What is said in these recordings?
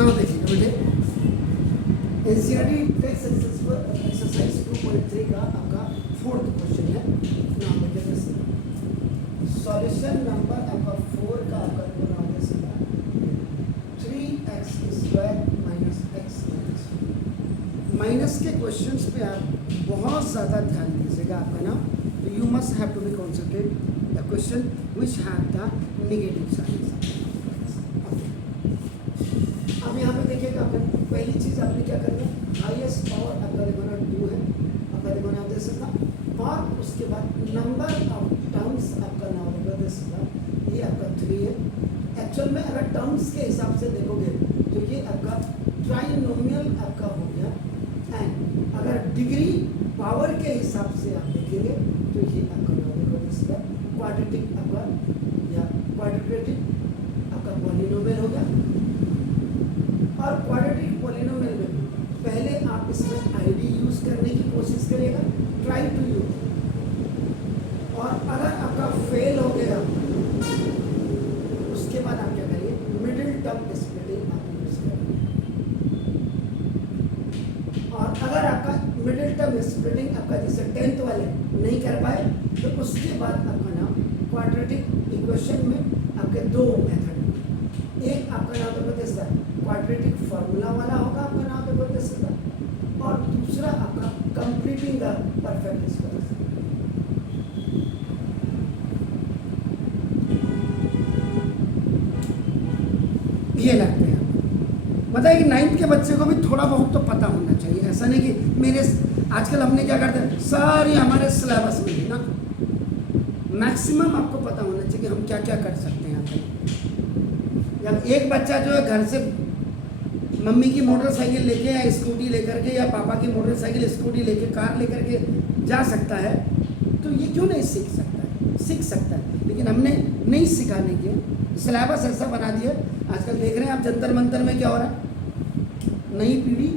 Now देखिए बेटे, NCERT text exercise 2.3 का आपका 4th क्वेश्चन है। नाउ देखिए सॉल्यूशन नंबर आपका 4 का आपका नाम है सीधा 3x square minus x minus के क्वेश्चंस पे आप बहुत ज़्यादा ध्यान दीजिएगा आपका ना। तो you must have to be concentrate the question which have the negative sign. अब यहाँ पे देखिएगा आपका पहली चीज़ आपने क्या करना है, हाईएस्ट पावर आपका देखना 2 है, आपका देखना दे सकता, और उसके बाद नंबर ऑफ टर्म्स आपका नाम होगा दे सकता, ये आपका 3 है। एक्चुअल में अगर टर्म्स के हिसाब से देखोगे तो ये आपका ट्राइनोमियल आपका हो गया, एंड अगर डिग्री पावर के हिसाब से आप देखेंगे तो ये आपका नाम होगा दे सकता क्वाड्रेटिक आपका या क्वाड्रेटिक आपका पॉलिनोमियल हो गया। और क्वाड्रेटिक पॉलिनोमियल में पहले आप इसमें आईडी यूज करने की कोशिश करिएगा, ट्राई टू यूज, और अगर आपका फेल हो गया उसके बाद आप क्या करिए, मिडिल टर्म स्प्लिटिंग आप यूज करिए। और अगर आपका मिडिल टर्म स्प्लिटिंग आपका जैसे 10th वाले नहीं कर पाए तो उसके बाद आपका नाम क्वाड्रेटिक इक्वेशन में आपके 2 मेथड, एक आपका नाम तो बता सकता क्वाड्रेटिक फार्मूला वाला होगा आपका नाम तो बता सकता, और दूसरा आपका कंप्लीटिंग द परफेक्ट स्क्वायर। ये लगते हैं मतलब कि 9th के बच्चे को भी थोड़ा बहुत तो पता होना चाहिए। ऐसा नहीं कि मेरे आजकल हमने क्या करते हैं सारी हमारे सिलेबस में ना मैक्सिमम आपको पता होना चाहिए कि हम क्या क्या कर सकते हैं। जब एक बच्चा जो है घर से मम्मी की मोटरसाइकिल लेके या स्कूटी लेकर के या पापा की मोटरसाइकिल स्कूटी लेके कार लेकर के जा सकता है तो ये क्यों नहीं सीख सकता है, सीख सकता है। लेकिन हमने नहीं सिखाने के सिलेबस ऐसा बना दिया। आजकल देख रहे हैं आप जंतर मंतर में क्या हो रहा है, नई पीढ़ी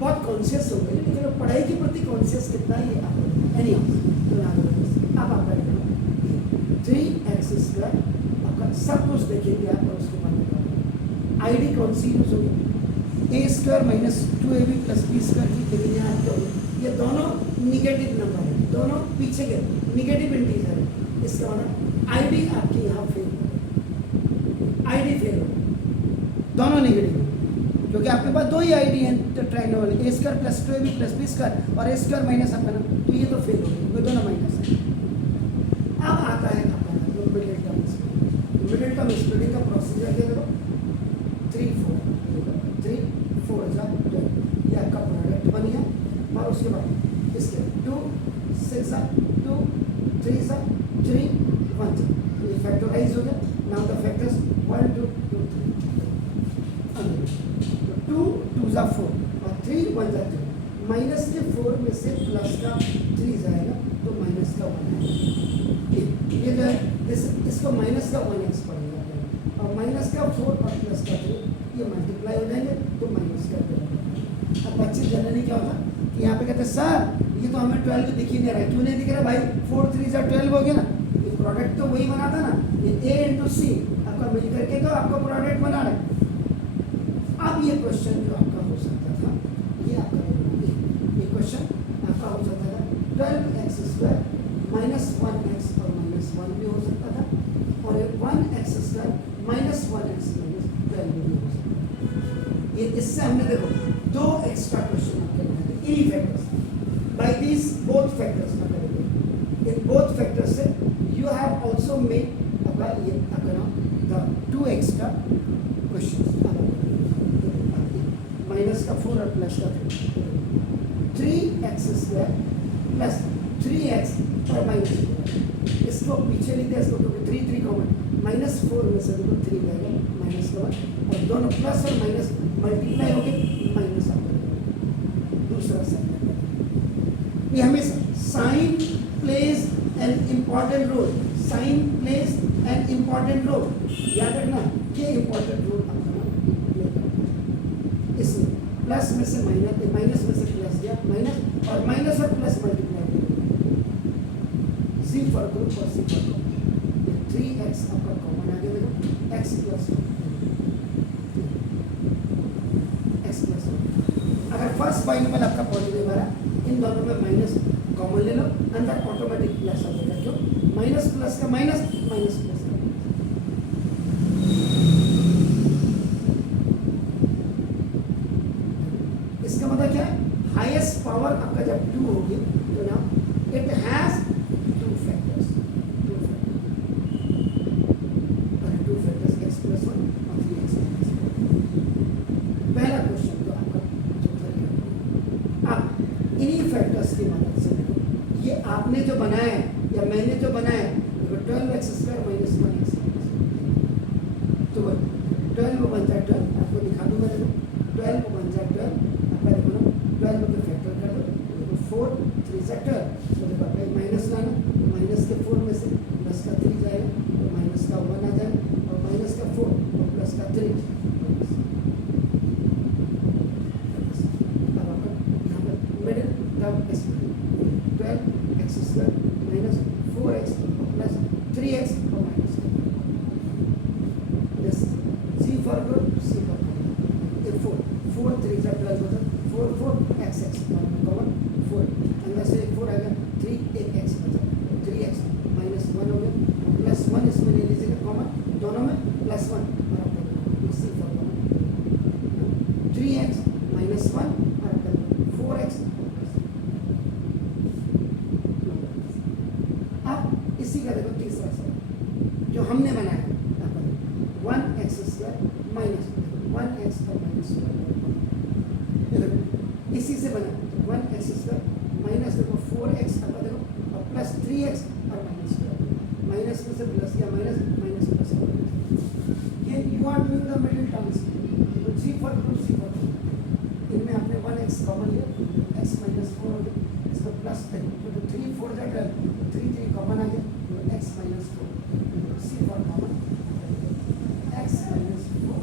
बहुत कॉन्शियस हो गई, लेकिन पढ़ाई के प्रति कॉन्शियस कितना है ये आप एनी अब आपका 3x स्क्वायर आपका सब कुछ देखेंगे आप, और उसके बाद आईडी कौन सी यूज होगी, a square minus 2ab plus b square की। लेकिन यहाँ क्या होगी, ये दोनों निगेटिव नंबर है, दोनों पीछे के निगेटिव इंटीजर है। इसका मतलब आईडी आपकी यहाँ फेल हो, आईडी फेल हो, दोनों निगेटिव, क्योंकि आपके पास 2 ही आईडी है trinomial, a square plus 2ab plus b square और ए स्क्वायर माइनस आपका ना, तो ये तो फेल हो गया, वो दोनों माइनस है। अब आता है आपका middle term splitting. Middle term splitting का प्रोसीजर क्या करो, 3 4 जा 12, ये आपका प्रोडक्ट बन गया। और उसके बाद इसके 2 6 2 3 3 1 ये फैक्टराइज हो गया। नाउ द फैक्टर्स 1 2 2 3 2 2 जा 4 और 3 1 जा 3। माइनस के 4 में से प्लस का 3 जाएगा तो माइनस का 1 आएगा। ये जो है इसको माइनस का 1x पड़ेगा, और माइनस का 4 और प्लस का 3 ये मल्टीप्लाई हो जाएंगे तो माइनस का 2। अब बच्चे जनरली क्या होता कि यहाँ पे कहते हैं सर ये तो हमें 12 दिख ही नहीं रहा है। क्यों नहीं दिख रहा भाई, 4 3 जा 12 हो गया ना, ये प्रोडक्ट तो वही बना था ना, ये a इंटू सी आपका मिल करके तो आपका प्रोडक्ट बना रहा है। अब ये क्वेश्चन जो आपका हो सकता था, ये आपका ये क्वेश्चन आपका हो सकता था 12x स्क्वायर माइनस 1x और माइनस 1 भी हो सकता था, और 1x square minus 1x minus 12 भी हो सकता था। ये इससे हमने देखो 2 एक्स्ट्रा क्वेश्चन आपके बनाए थे इन्हीं factors, by these both factors का करेंगे। इन बोथ फैक्टर्स से यू हैव आल्सो मेड आपका ये आपका नाम द 2 एक्स्ट्रा क्वेश्चन, माइनस का 4 और प्लस का 3x स्क्वायर प्लस 3x और माइनस 4। इसको पीछे लिखते हैं, इसको क्योंकि 3 3 कॉमन, माइनस 4 में से देखो 3 जाएगा माइनस का 1, और दोनों प्लस और माइनस मल्टीप्लाई हो गए माइनस आपका दूसरा साइन। ये हमेशा sign plays an important role, sign plays an important role, याद रखना ये इम्पॉर्टेंट रोल आपका प्ले करता है। इसमें प्लस में से माइनस, माइनस में से प्लस गया माइनस, और माइनस और plus multiply C for group और सी फॉर ग्रुप 3x आपका कॉमन आ गया, देखो x प्लस फर्स्ट बाइनोमियल आपका पॉजिटिव आ रहा है, इन दोनों में माइनस कॉमन ले लो, अंदर ऑटोमेटिक प्लस आ जाएगा। क्यों? माइनस प्लस का माइनस, माइनस प्लस का माइनस। इसका मतलब क्या है? हाईएस्ट पावर आपका जब 2 होगी तो ना it has 2 factors, 2 factors x plus 1 और 3x माइनस 1। पहला क्वेश्चन जो आपका अब इन्हीं फैक्टर्स की मदद से देखो, ये आपने जो बनाया है या मैंने जो बनाया है, देखो 12x² माइनस 1x, तो 12 बन जाए 12, आपको दिखा दूँ मैं, देखो 12 बन जाए 12, आपका देखो ना 12 को फैक्टर कर दो, देखो 4 3 से 12, तो देखो आपका माइनस लाना, तो माइनस के 4 में से प्लस का 3 जाएगा, तो माइनस का 1 आ जाएगा, और माइनस का 4 और प्लस का 3। अब आपका यहाँ पर मिडिल टर्म इसमें 12x² minus 4x plus 3x और minus C for group, C for ये 4 3 से 12 होता है, 4 4 x कॉमन 4, अंदर से 4 आएगा, 3 एक x बचा, 3x माइनस 1 हो गया, प्लस 1 इसमें ले लीजिएगा कॉमन, दोनों में प्लस 1, और आपका C for common 3x minus 1 और आपका 4x। अब इसी का देखो तीसरा सवाल जो हमने बनाया 1x² माइनस 1x और माइनस 2, इसी से बना 1x² माइनस देखो 4x अब देखो और प्लस 3x और माइनस 2, माइनस में से प्लस या माइनस, माइनस प्लस का माइनस। ये you are doing the middle terms, तो C for group, C for group, इनमें आपने 1x कॉमन लिया, x माइनस 4 हो गया, इसको प्लस देखो तो 3 4 जा 12, 3 3 कॉमन आ गया, तो x minus 4, C for common x minus 4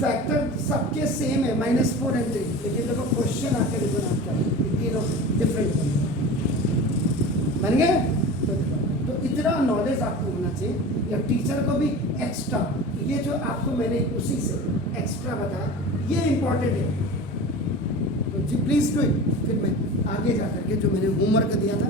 factor सबके सेम है -4 और 3, लेकिन देखो क्वेश्चन आके देखो ना आपका तीनों डिफरेंट बन गए। तो इतना नॉलेज आपको होना चाहिए, या टीचर को भी एक्स्ट्रा, ये जो आपको मैंने उसी से एक्स्ट्रा बताया ये इम्पोर्टेंट है, तो जी प्लीज़ डू इट। फिर मैं आगे जा करके जो मैंने होमवर्क दिया था